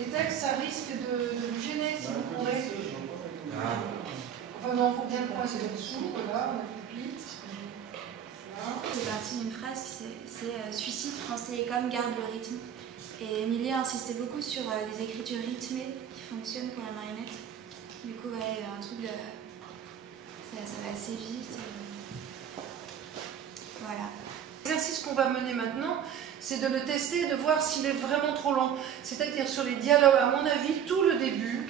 les textes, ça risque de vous gêner si vous courez. Enfin non, il faut bien le coincer dessous, voilà, on appuie. C'est parti d'une phrase qui c'est suicide, France Télécom garde le rythme. Et Émilie a insisté beaucoup sur les écritures rythmées qui fonctionnent pour la marionnette. Du coup, ouais, il y a un truc de... Ça va assez vite. Voilà. L'exercice qu'on va mener maintenant, c'est de le tester et de voir s'il est vraiment trop lent. C'est-à-dire sur les dialogues, à mon avis, tout le début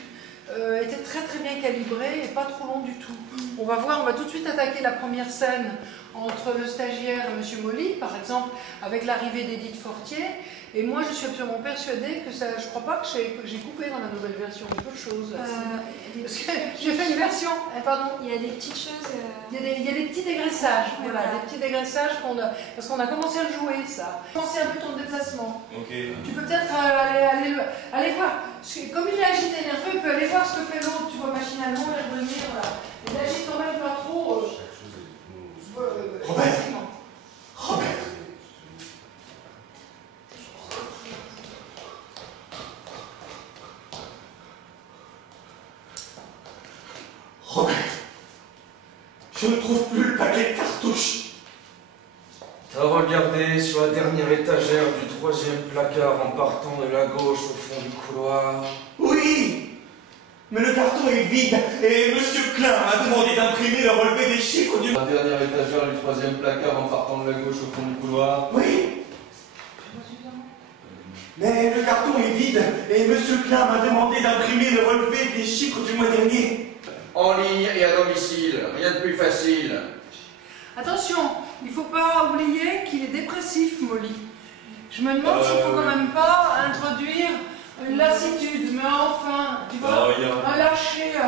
était très très bien calibré et pas trop long du tout. On va voir, on va tout de suite attaquer la première scène entre le stagiaire et M. Molly, par exemple, avec l'arrivée d'Edith Fortier. Et moi, je suis absolument persuadée que ça, je ne crois pas que j'ai coupé dans la nouvelle version peu de choses. Parce que j'ai fait une version, pardon. Il y a des petites choses. Il y a des petits dégraissages, voilà, des petits dégraissages parce qu'on a commencé à le jouer, ça. Commencer un peu ton déplacement. Okay. Tu peux peut-être aller voir. Comme il est agité nerveux, il peut aller voir ce que fait l'autre, tu vois, machinalement, et revenir. Voilà. Il agite quand même pas trop. Robert. Robert. Robert, je ne trouve plus le paquet de cartouches. T'as regardé sur la dernière étagère du 3e placard en partant de la gauche au fond du couloir? Oui, mais le carton est vide et Monsieur Klein m'a demandé d'imprimer le relevé des chiffres du... La dernière étagère du 3e placard en partant de la gauche au fond du couloir? Oui. Mais le carton est vide et Monsieur Klein m'a demandé d'imprimer le relevé des chiffres du mois dernier. En ligne et à domicile, rien de plus facile. Attention, il ne faut pas oublier qu'il est dépressif, Molly. Je me demande s'il ne faut quand même pas introduire une lassitude, mais enfin, tu vois, un lâcher.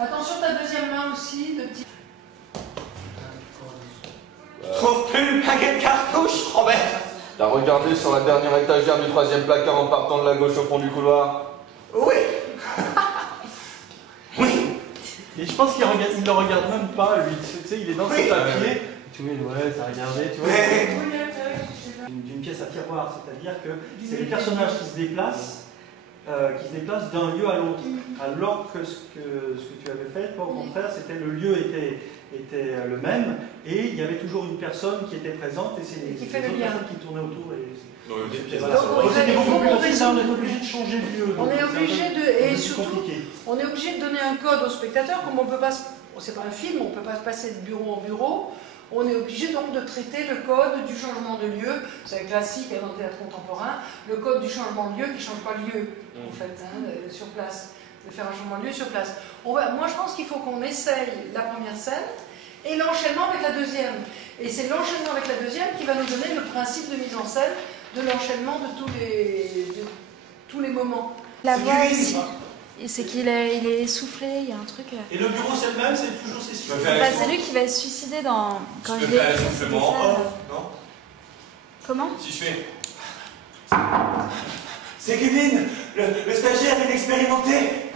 Attention, ta deuxième main aussi, de petit. Trouve plus le paquet de cartouches, Robert. T'as regardé sur la dernière étagère du 3e placard en partant de la gauche au fond du couloir? Oui. Oui. Et je pense qu'il ne le regarde même pas, lui. Tu sais, il est dans ses papiers. Tu vois, ouais, ça a regardé, tu vois. D'une pièce à tiroir, c'est-à-dire que c'est les personnages qui se déplacent d'un lieu à l'autre. Alors que ce que tu avais fait, toi, au contraire, c'était le lieu était le même, et il y avait toujours une personne qui était présente, et c'est les autres personnes qui tournaient autour. C'était beaucoup plus facile, on est obligé de changer de lieu. On est obligé de... Et surtout, on est obligé de donner un code au spectateur, comme on peut pas... C'est pas un film, on ne peut pas se passer de bureau en bureau. On est obligé donc de traiter le code du changement de lieu, c'est classique dans le théâtre contemporain, le code du changement de lieu qui ne change pas le lieu, en fait, sur place, de faire un changement de lieu sur place. Moi je pense qu'il faut qu'on essaye la première scène et l'enchaînement avec la deuxième. Et c'est l'enchaînement avec la deuxième qui va nous donner le principe de mise en scène de l'enchaînement de tous les moments. La voix aussi. C'est qu'il est essoufflé, il y a un truc... Et le bureau c'est le même, c'est toujours ses chiffres. C'est lui qui va se suicider dans... Quand je peux faire l'essoufflement off, non? Comment? Si je fais... C'est Kevin, le stagiaire inexpérimenté.